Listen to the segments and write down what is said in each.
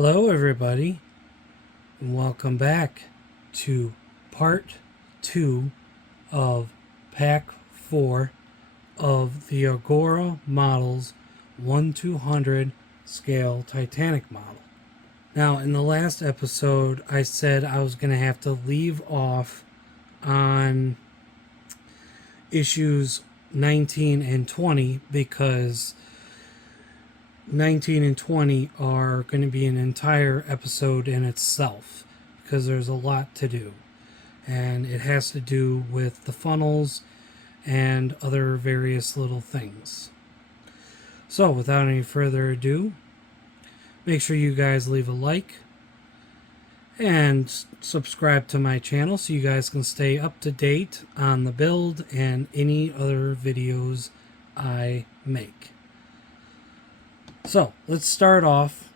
Hello, everybody, and welcome back to part 2 of pack 4 of the Agora models 1/200 scale Titanic model. Now, in the last episode, I said I was going to have to leave off on issues 19 and 20 because 19 and 20 are going to be an entire episode in itself because there's a lot to do, and it has to do with the funnels and other various little things. So without any further ado, make sure you guys leave a like and subscribe to my channel so you guys can stay up to date on the build and any other videos I make. So let's start off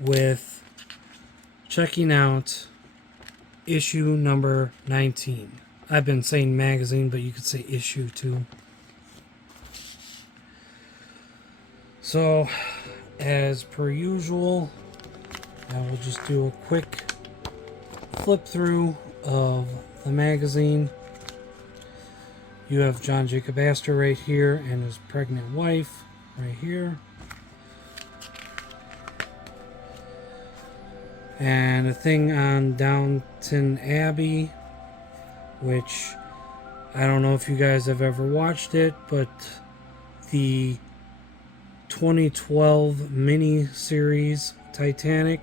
with checking out issue number 19. I've been saying magazine, but you could say issue too. So, as per usual, I will just do a quick flip through of the magazine. You have John Jacob Astor right here and his pregnant wife right here. And a thing on Downton Abbey, which I don't know if you guys have ever watched it, but the 2012 mini-series Titanic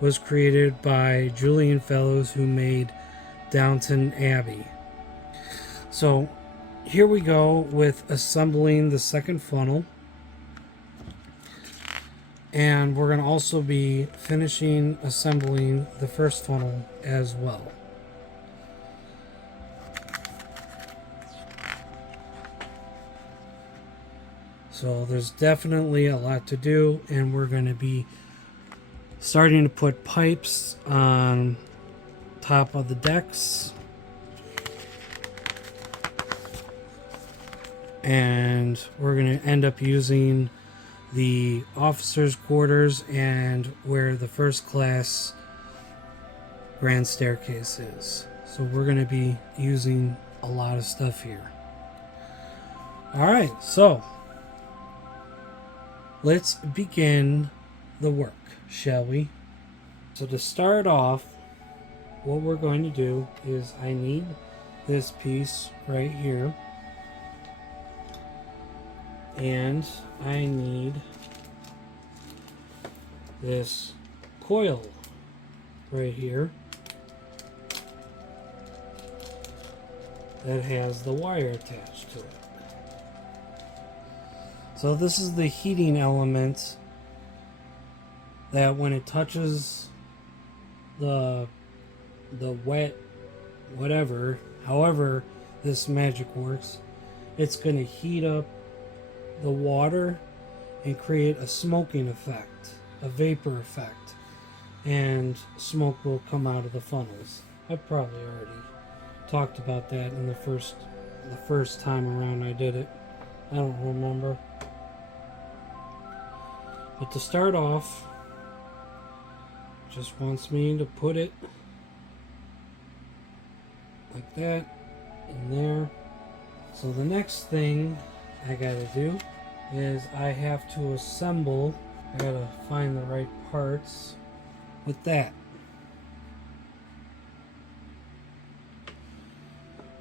was created by Julian Fellows, who made Downton Abbey. So here we go with assembling the second funnel. And we're going to also be finishing assembling the first funnel as well. So there's definitely a lot to do, and we're going to be starting to put pipes on top of the decks. And we're going to end up using the officers' quarters and where the first class grand staircase is. So we're going to be using a lot of stuff here. Alright, so let's begin the work, shall we? So to start off, what we're going to do is I need this piece right here. And I need this coil right here that has the wire attached to it. So this is the heating element that when it touches the wet whatever, however this magic works, it's going to heat up the water and create a smoking effect, a vapor effect, and smoke will come out of the funnels. I probably already talked about that in the first time around I did it. I don't remember. But to start off, just wants me to put it like that in there. So the next thing I gotta do is I have to assemble. I gotta find the right parts with that.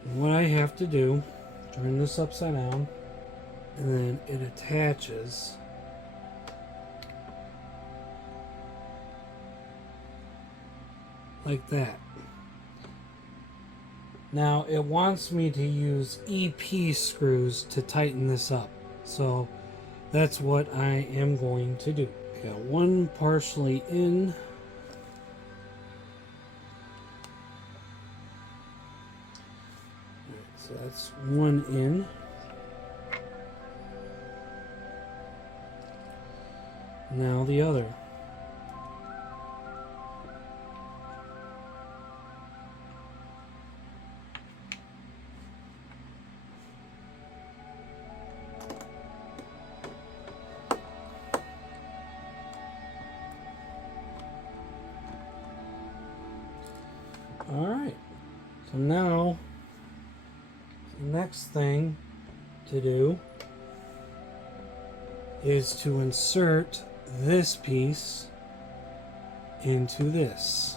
And what I have to do, turn this upside down, and then it attaches like that. Now it wants me to use EP screws to tighten this up, so that's what I am going to do. Got one partially in. Right, so that's one in. Now the other. So now, the next thing to do is to insert this piece into this.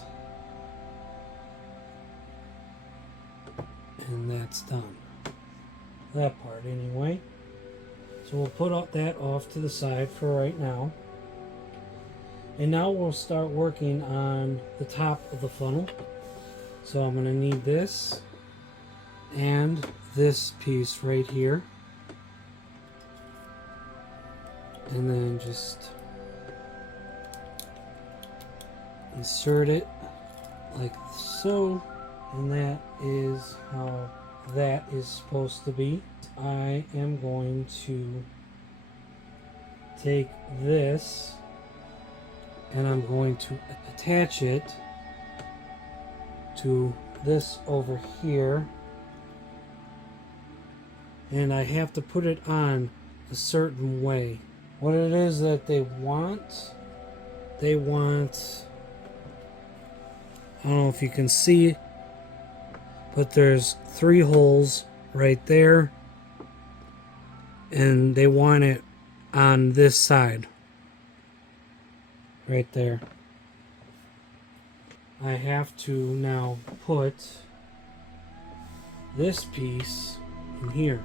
And that's done. That part anyway. So we'll put that off to the side for right now. And now we'll start working on the top of the funnel. So I'm going to need this and this piece right here. And then just insert it like so. And that is how that is supposed to be. I am going to take this and I'm going to attach it to this over here, and I have to put it on a certain way. What it is that they want, I don't know if you can see, but there's 3 holes right there, and they want it on this side right there. I have to now put this piece in here.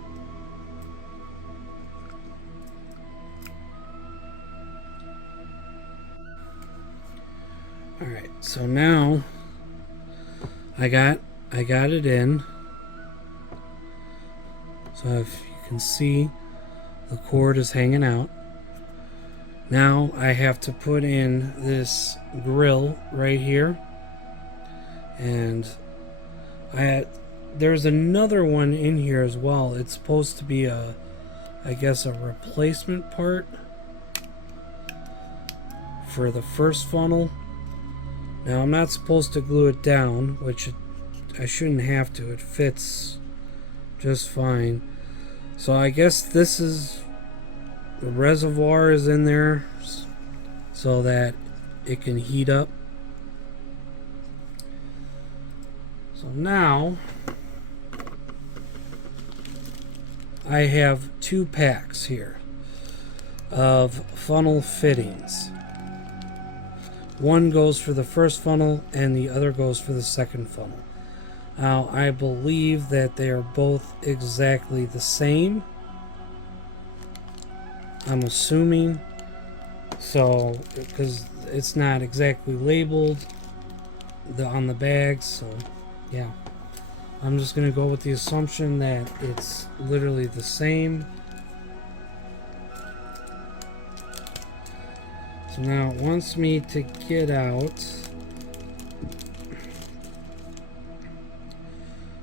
Alright, so now I got it in. So if you can see, the cord is hanging out. Now I have to put in this grill right here, and there's another one in here as well. It's supposed to be I guess a replacement part for the first funnel. Now I'm not supposed to glue it down, which I shouldn't have to. It fits just fine. So I guess this is, the reservoir is in there so that it can heat up. So now I have 2 packs here of funnel fittings. One goes for the first funnel and the other goes for the second funnel. Now I believe that they are both exactly the same. I'm assuming so, because it's not exactly labeled on the bags. So yeah, I'm just gonna go with the assumption that it's literally the same. So now it wants me to get out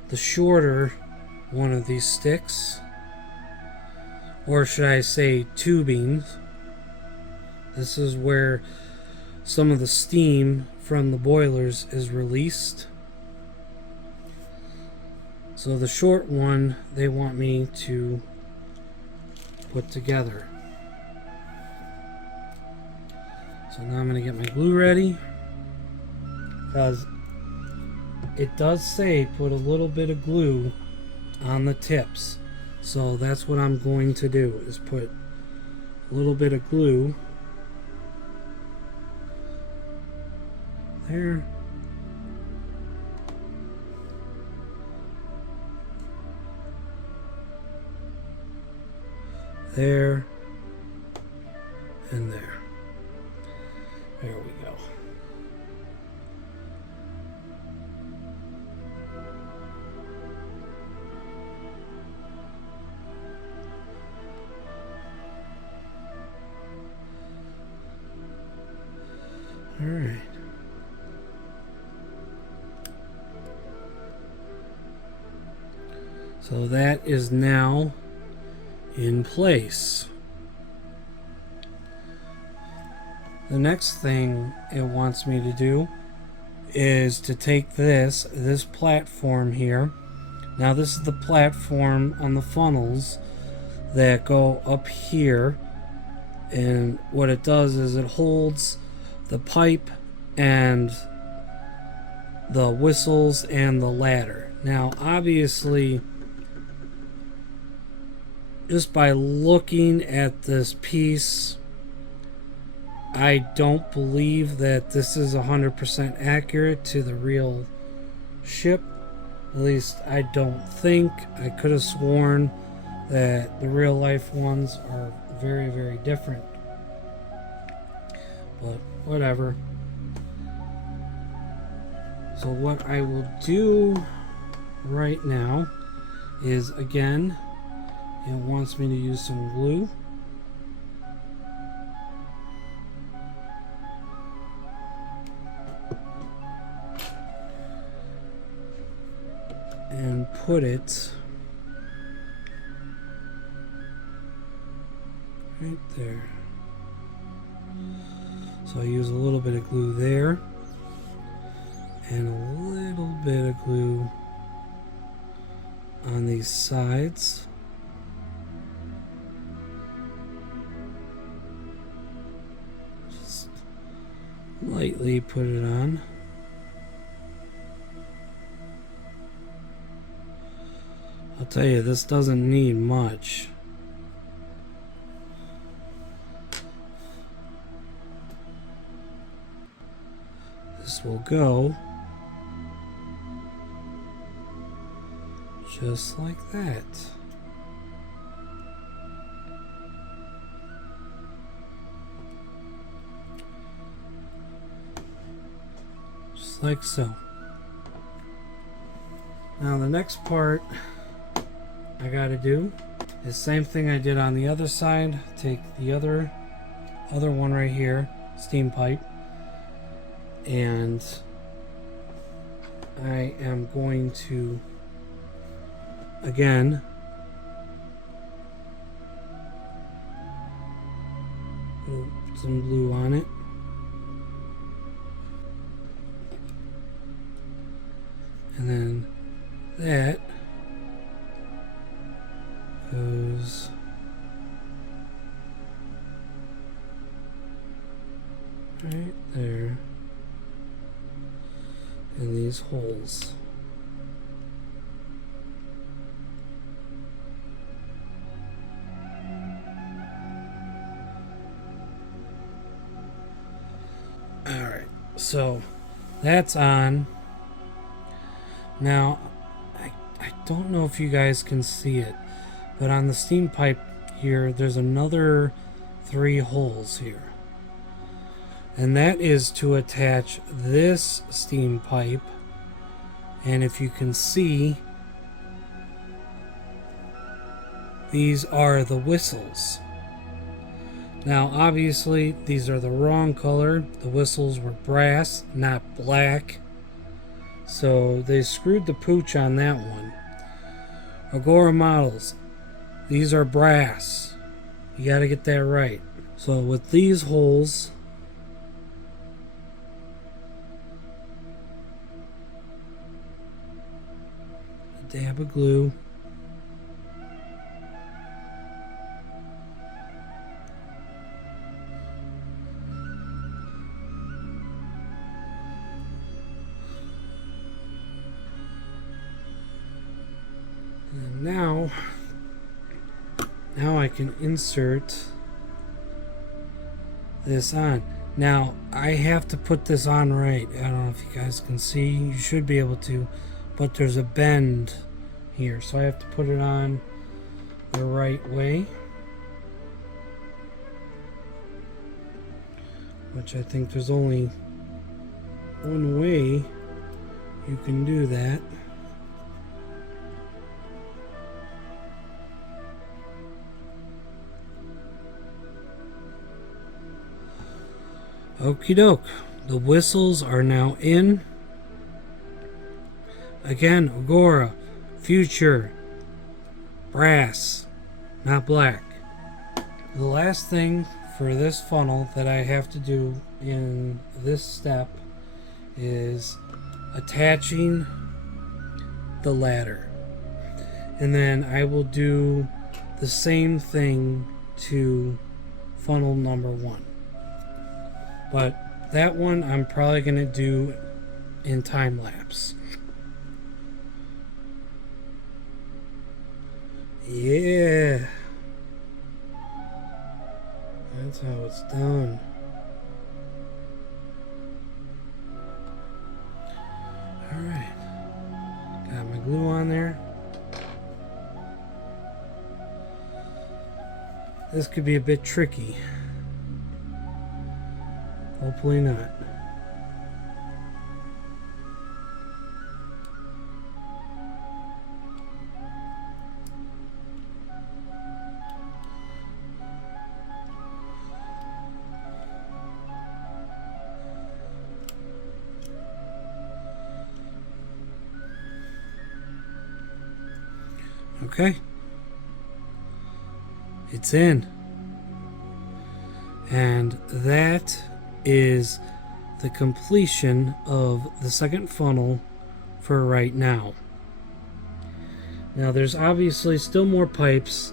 the shorter one of these sticks, or should I say tubing. This is where some of the steam from the boilers is released. So the short one they want me to put together. So now I'm going to get my glue ready, because it does say put a little bit of glue on the tips. So that's what I'm going to do, is put a little bit of glue there. There and there. There we go. All right. So that is now in place. The next thing it wants me to do is to take this platform here. Now this is the platform on the funnels that go up here, and what it does is it holds the pipe and the whistles and the ladder. Now obviously, just by looking at this piece, I don't believe that this is 100% accurate to the real ship. At least I don't think. I could have sworn that the real life ones are very, very different. But whatever. So what I will do right now is, again, it wants me to use some glue. And put it right there. So I use a little bit of glue there and a little bit of glue on these sides. Just lightly put it on. I'll tell you, this doesn't need much. This will go just like that. Just like so. Now the next part I gotta do is same thing I did on the other side. Take the other one right here, steam pipe, and I am going to again put some glue on it. And then that goes right there in these holes. Alright, so that's on. Now, I don't know if you guys can see it, but on the steam pipe here, there's another 3 holes here. And that is to attach this steam pipe. And if you can see, these are the whistles. Now, obviously, these are the wrong color. The whistles were brass, not black. So they screwed the pooch on that one. Agora models, these are brass. You gotta get that right. So with these holes, a dab of glue, and now I can insert this on. Now I have to put this on right. I don't know if you guys can see. You should be able to, but there's a bend here, so I have to put it on the right way, which I think there's only one way you can do that. Okie doke. The whistles are now in. Again, Agora, future, brass, not black. The last thing for this funnel that I have to do in this step is attaching the ladder. And then I will do the same thing to funnel number 1. But that one I'm probably going to do in time lapse. Yeah, that's how it's done. Alright, got my glue on there. This could be a bit tricky. Hopefully not. Okay, it's in, and that is the completion of the second funnel for right now. Now there's obviously still more pipes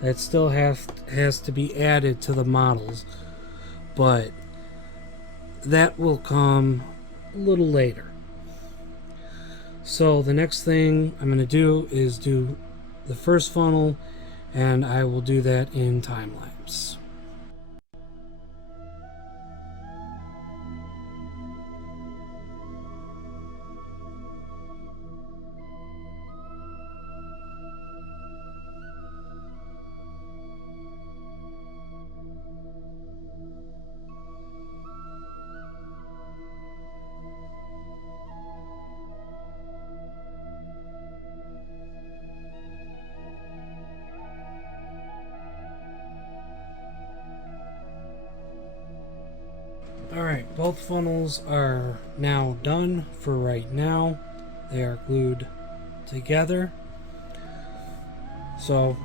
that still has to be added to the models, but that will come a little later. So the next thing I'm going to do is do the first funnel, and I will do that in time lapse. Alright, both funnels are now done for right now. They are glued together. So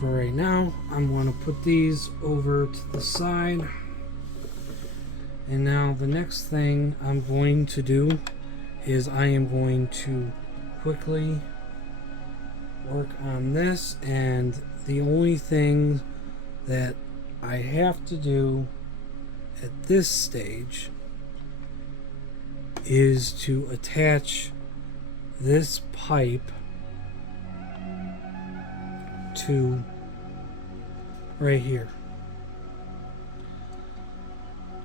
for right now, I'm going to put these over to the side. And now the next thing I'm going to do is I am going to quickly work on this, and the only thing that I have to do at this stage is to attach this pipe to right here.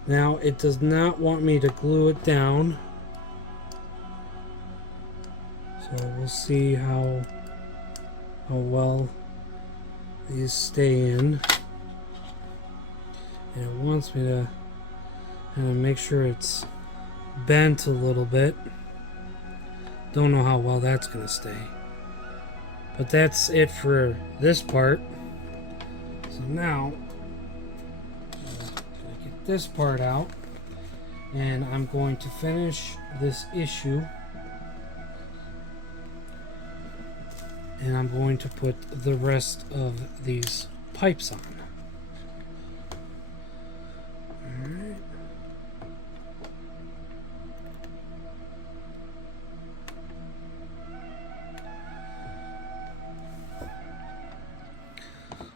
Now it does not want me to glue it down, so we'll see how well these stay in. And it wants me to kind of make sure it's bent a little bit. Don't know how well that's going to stay. But that's it for this part. So now, I'm going to get this part out. And I'm going to finish this issue. And I'm going to put the rest of these pipes on. Alright.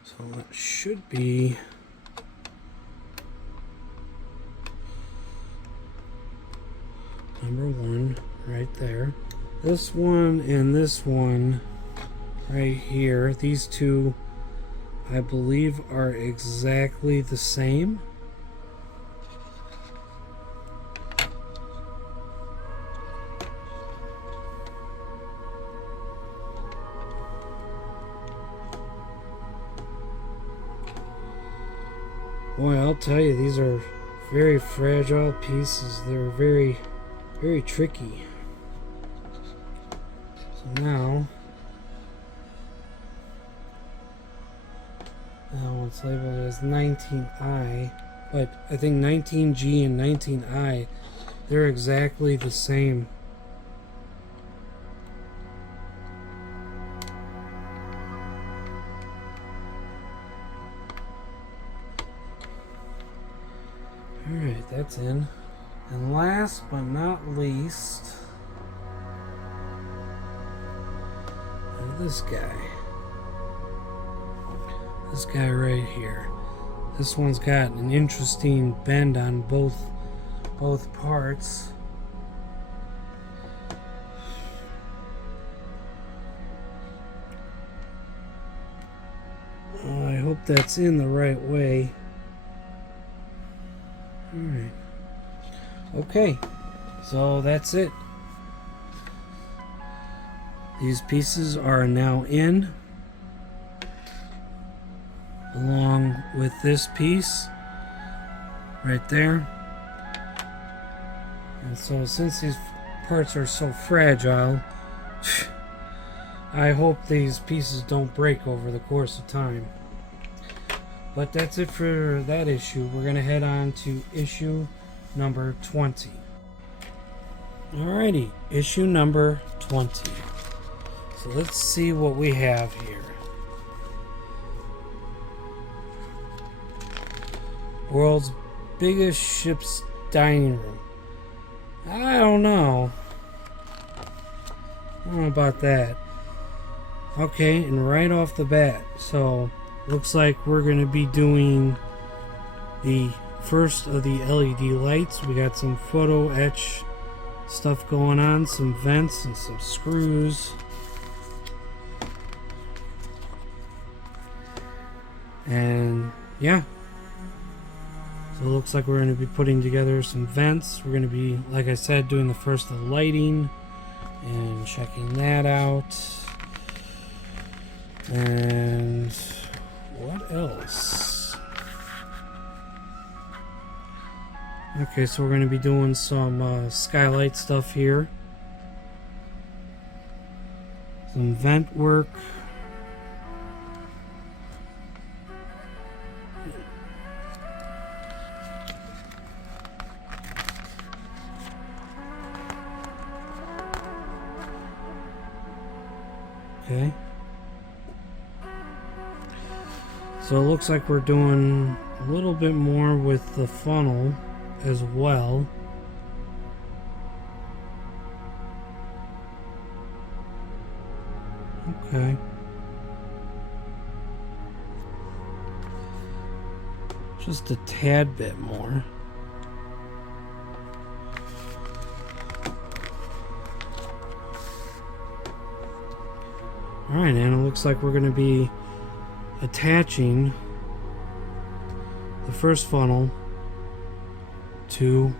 So it should be number one right there. This one and this one right here, these two I believe are exactly the same. Boy, I'll tell you, these are very fragile pieces. They're very, very tricky. So now it's labeled as 19I, but I think 19G and 19I, they're exactly the same. Alright, that's in. And last but not least, this guy. This guy right here. This one's got an interesting bend on both parts. that's in the right way. Alright. Okay, so that's it. These pieces are now in, along with this piece right there. And so since these parts are so fragile, I hope these pieces don't break over the course of time. But that's it for that issue. We're going to head on to issue number 20. Alrighty, issue number 20. So let's see what we have here. World's biggest ship's dining room. I don't know about that. Okay, and right off the bat, so looks like we're going to be doing the first of the LED lights. We got some photo etch stuff going on, some vents and some screws. And yeah, so it looks like we're going to be putting together some vents. We're going to be, like I said, doing the first of the lighting and checking that out. And what else? Okay, so we're going to be doing some skylight stuff here. Some vent work. Okay. So it looks like we're doing a little bit more with the funnel as well. Okay. Just a tad bit more. Alright, and it looks like we're going to be attaching the first funnel to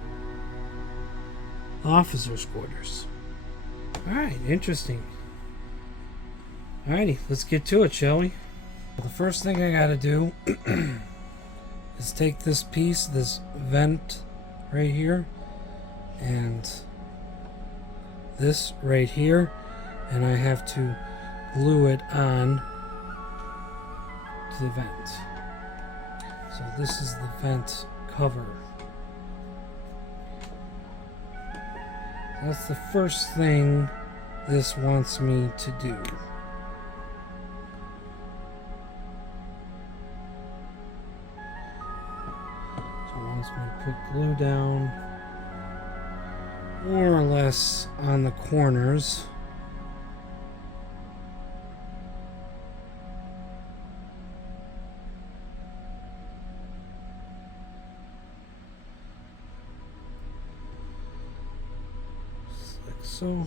the officers' quarters. Alright, interesting. Alrighty, let's get to it, shall we? The first thing I gotta do is take this piece, this vent right here, and this right here, and I have to glue it on to the vent. So this is the vent cover. That's the first thing this wants me to do. So it wants me to put glue down more or less on the corners. So all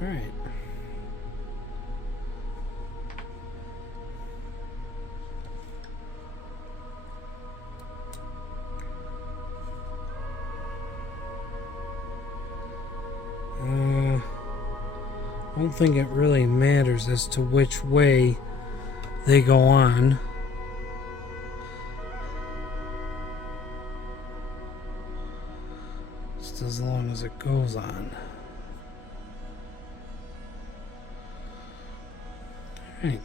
right. I don't think it really matters as to which way they go on. As long as it goes on. Right.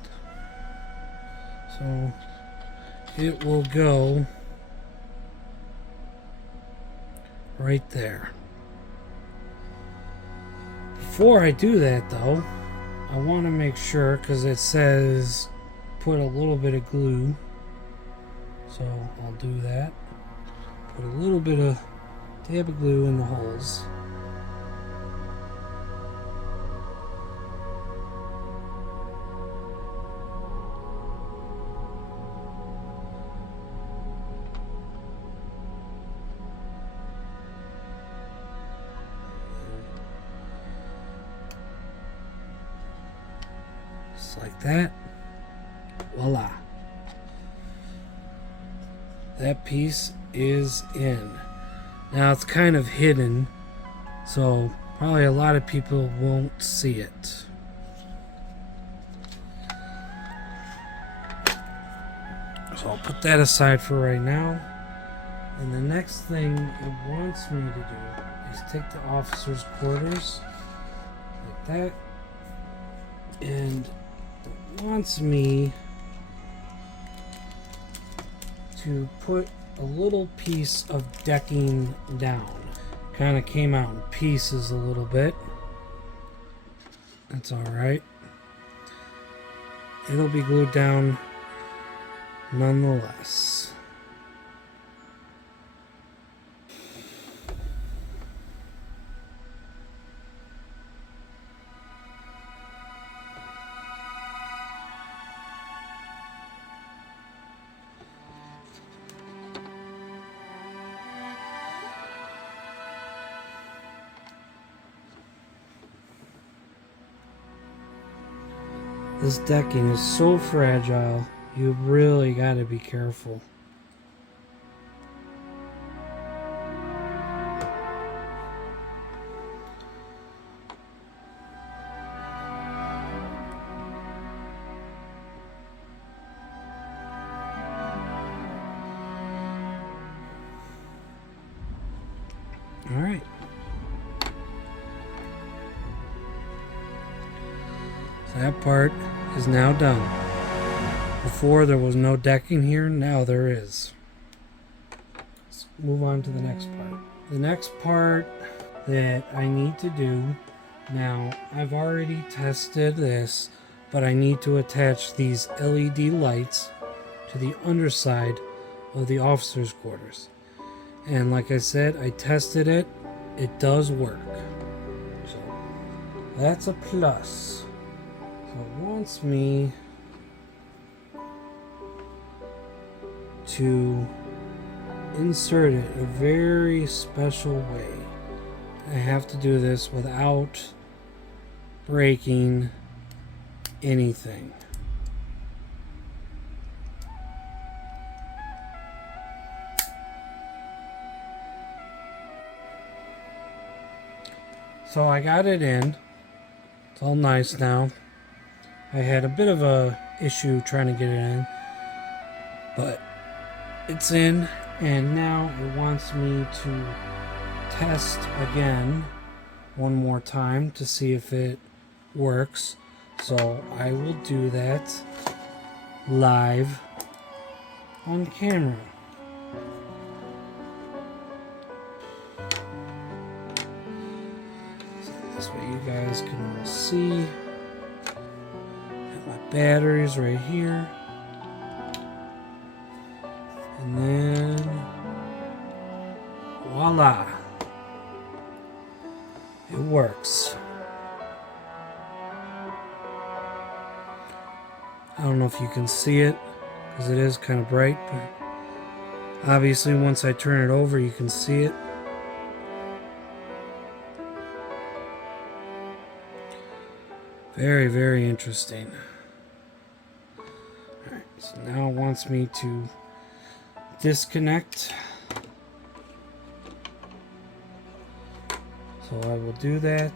So it will go right there. Before I do that though, I want to make sure, because it says put a little bit of glue, so I'll do that. Put a little bit of dab of glue in the holes. Just like that. Voila. That piece is in. Now it's kind of hidden, so probably a lot of people won't see it. So I'll put that aside for right now. And the next thing it wants me to do is take the officer's quarters like that, and it wants me to put a little piece of decking down. Kind of came out in pieces a little bit. That's alright. It'll be glued down nonetheless. This decking is so fragile, you really got to be careful. All right. So that part is now done. Before there was no decking here, now there is. Let's move on to the next part. The next part that I need to do, now I've already tested this, but I need to attach these LED lights to the underside of the officer's quarters. And like I said, I tested it. It does work. So that's a plus. So it wants me to insert it a very special way. I have to do this without breaking anything. So I got it in. It's all nice now. I had a bit of a issue trying to get it in, but it's in, and now it wants me to test again one more time to see if it works. So I will do that live on camera. So this way you guys can all see. Got my batteries right here. And then voila, it works. I don't know if you can see it because it is kind of bright, but obviously once I turn it over you can see it. Very, very interesting. Alright, so now it wants me to disconnect. So I will do that.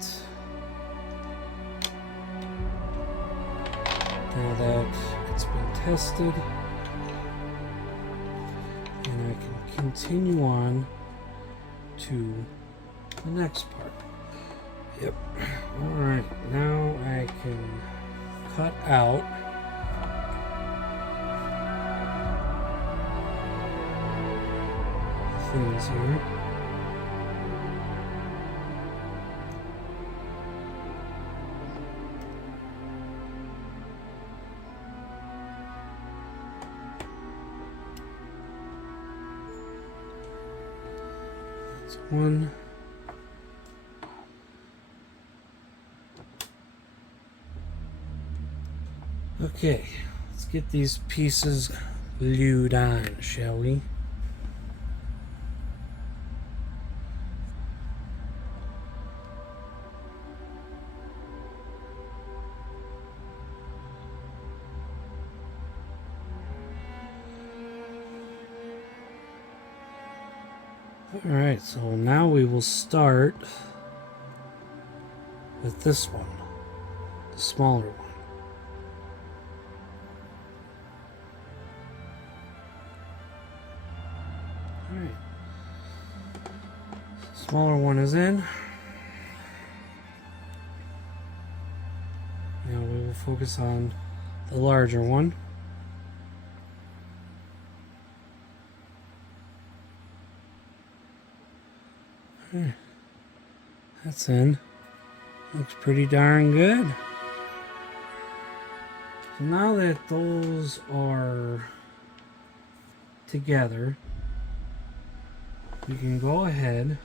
Now that it's been tested, and I can continue on to the next part. Yep. Alright, now I can cut out things here. That's one. Okay, let's get these pieces glued on, shall we? Alright, so now we will start with this one, the smaller one. Alright. Smaller one is in. Now we will focus on the larger one. That's in. Looks pretty darn good. So now that those are together, we can go ahead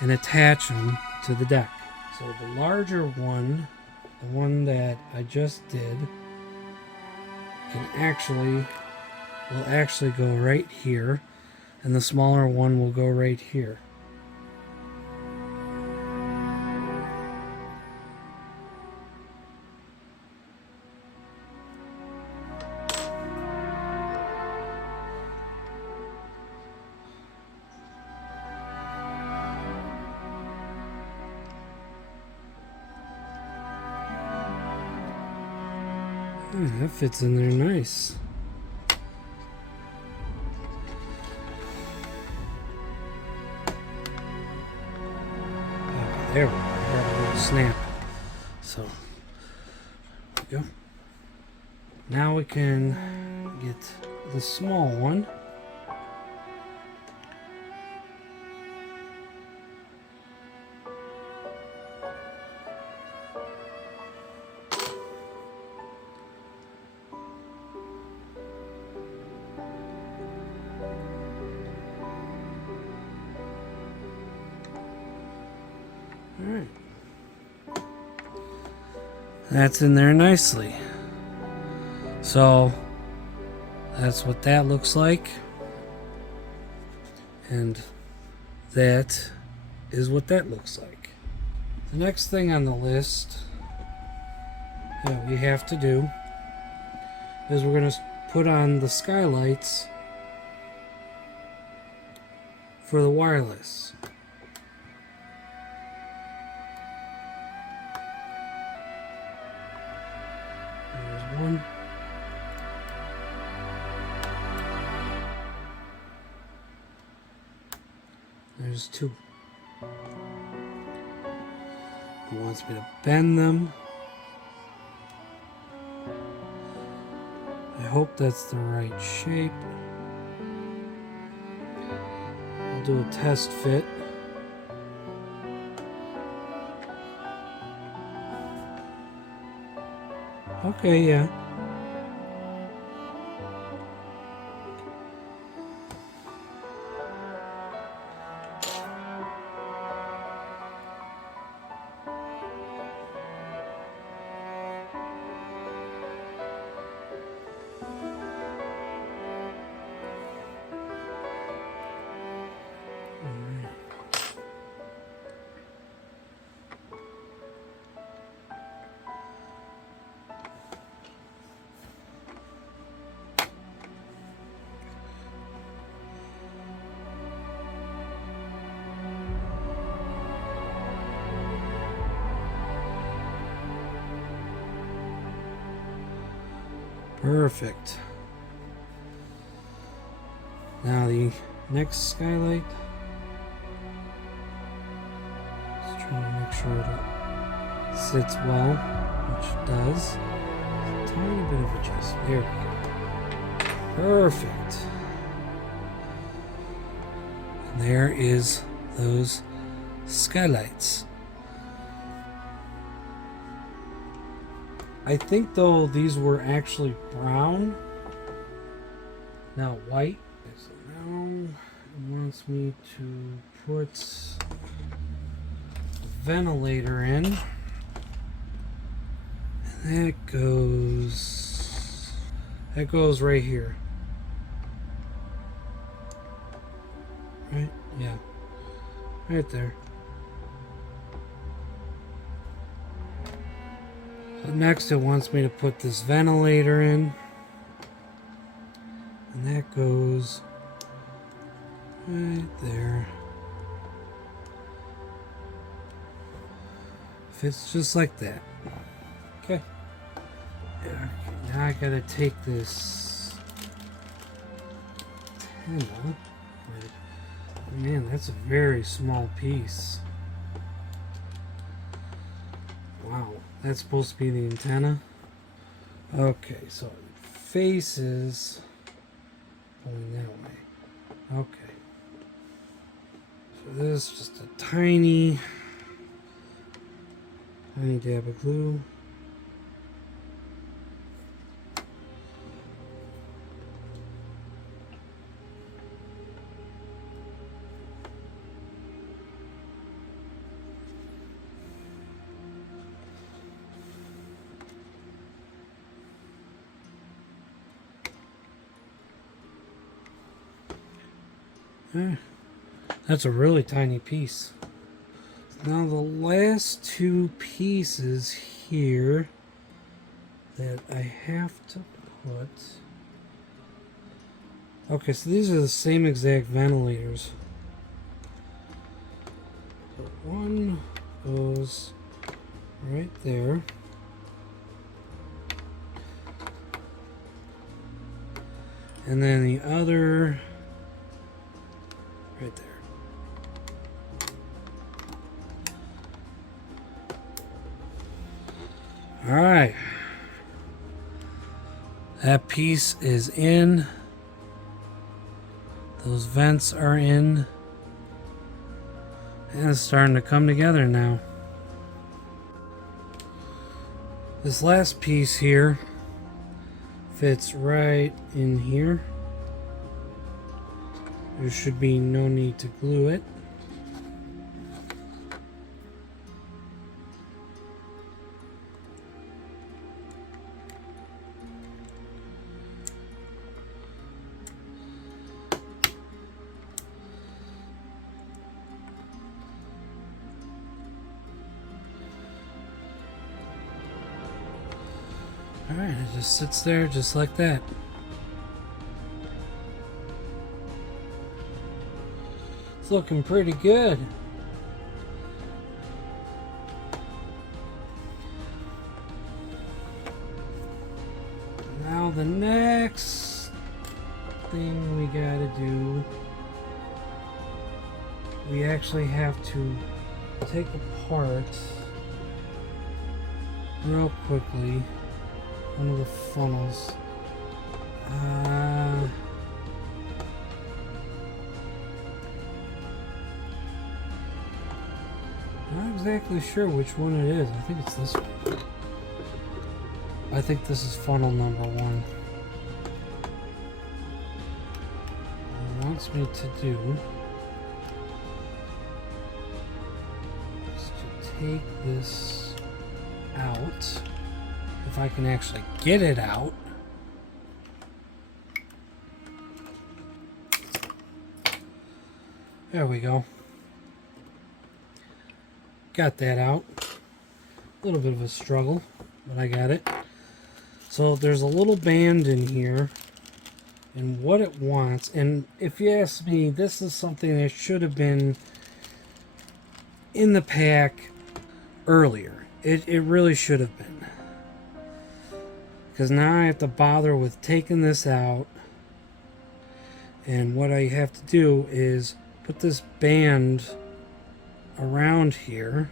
and attach them to the deck. So the larger one, the one that I just did, will actually go right here, and the smaller one will go right here. That fits in there nice. Okay, there we go. Got a little snap. So, there we go. Now we can get the small one. Alright. That's in there nicely. So that's what that looks like. And that is what that looks like. The next thing on the list that we have to do is we're going to put on the skylights for the wireless. There's one. There's two. He wants me to bend them. I hope that's the right shape. I'll do a test fit. Okay, yeah. Perfect. Now the next skylight. Just trying to make sure it sits well, which it does. A tiny bit of adjustment. There we go. Perfect. And there is those skylights. I think though these were actually brown, not white. So now it wants me to put a ventilator in. And that goes right here. Right? Yeah. Right there. So next it wants me to put this ventilator in. And that goes Right there. Fits just like that. Okay. Now I gotta take this antenna. Man, that's a very small piece. Wow, that's supposed to be the antenna. Okay, so it faces going that way. Okay. So this is just a tiny dab of glue. That's a really tiny piece. Now the last two pieces here that I have to put. Okay, so these are the same exact ventilators. So one goes right there. And then the other right there. All right. That piece is in. Those vents are in. And it's starting to come together now. This last piece here fits right in here. There should be no need to glue it. Alright, it just sits there just like that. It's looking pretty good. Now the next thing we gotta do, we actually have to take apart real quickly one of the funnels. Not exactly sure which one it is. I think it's this one. I think this is funnel number 1. What it wants me to do is to take this out. If I can actually get it out. There we go. Got that out. A little bit of a struggle, but I got it. So there's a little band in here, and what it wants, and if you ask me, this is something that should have been in the pack earlier. It really should have been. Because now I have to bother with taking this out, and what I have to do is put this band around here.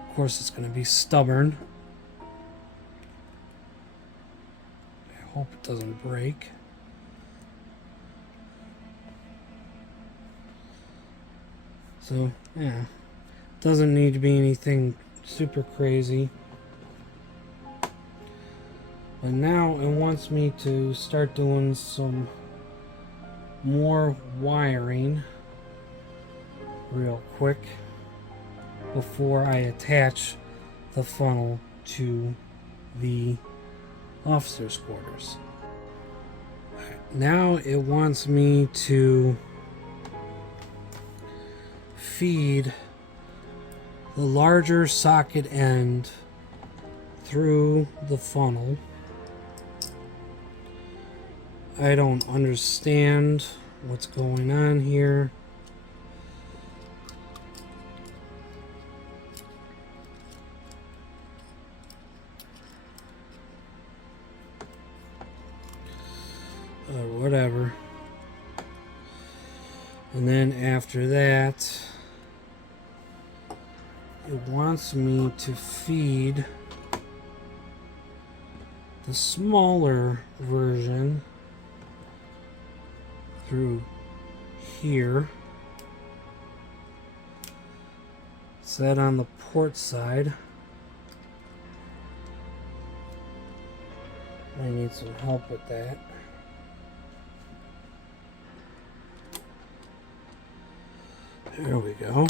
Of course, it's going to be stubborn. I hope it doesn't break. So, yeah. Doesn't need to be anything super crazy. But now it wants me to start doing some more wiring real quick before I attach the funnel to the officer's quarters. Now it wants me to feed the larger socket end through the funnel. I don't understand what's going on here. Whatever. And then after that, it wants me to feed the smaller version through here. Set on the port side. I need some help with that. There we go.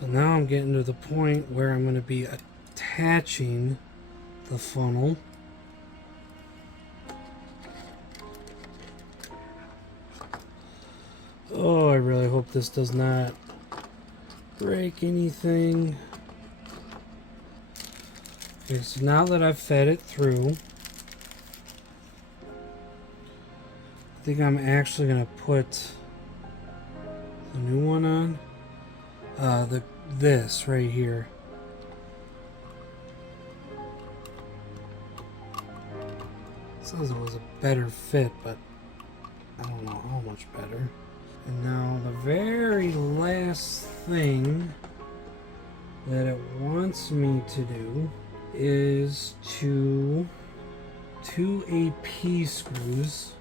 So now I'm getting to the point where I'm going to be attaching the funnel. Oh, I really hope this does not break anything. Okay, so now that I've fed it through, I think I'm actually going to put the new one on. This right here. It says it was a better fit, but I don't know how much better. And now the very last thing that it wants me to do is two AP screws.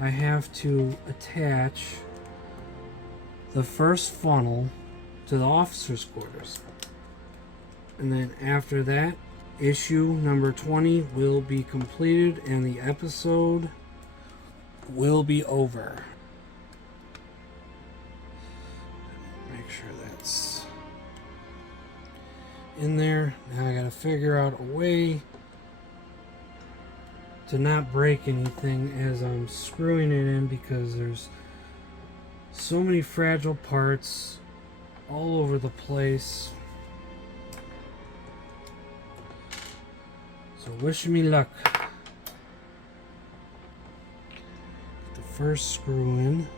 I have to attach the first funnel to the officer's quarters. And then after that, issue number 20 will be completed and the episode will be over. Make sure that's in there. Now I gotta figure out a way to not break anything as I'm screwing it in, because there's so many fragile parts all over the place. So wish me luck. The first screw in.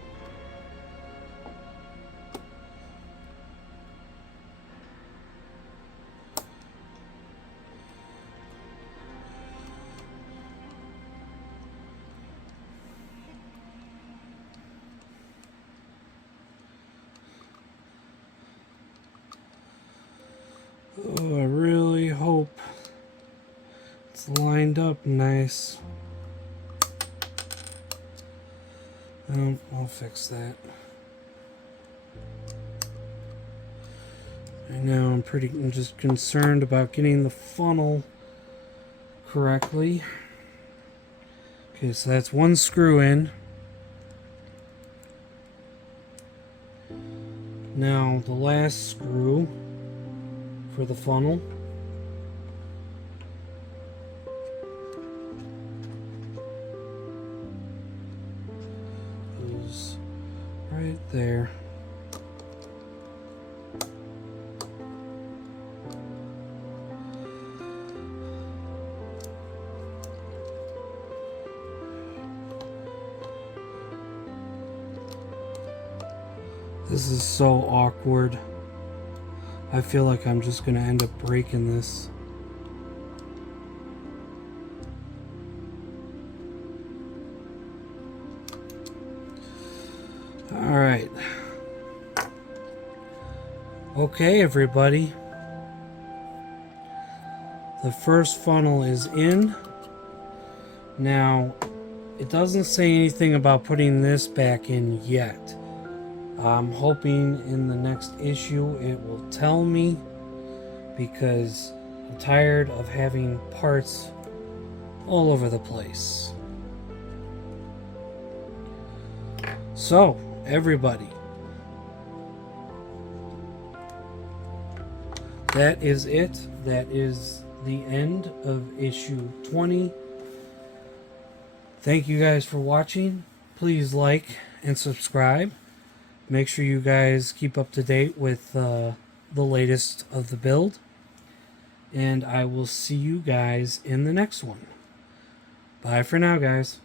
Oh, I really hope it's lined up nice. I'll fix that. Right now I'm just concerned about getting the funnel correctly. Okay, so that's one screw in. Now the last screw for the funnel. Goes right there. This is so awkward. I feel like I'm just gonna end up breaking this. Alright. Okay, everybody. The first funnel is in. Now, it doesn't say anything about putting this back in yet. I'm hoping in the next issue it will tell me, because I'm tired of having parts all over the place. So, everybody, that is it. That is the end of issue 20. Thank you guys for watching. Please like and subscribe. Make sure you guys keep up to date with the latest of the build. And I will see you guys in the next one. Bye for now, guys.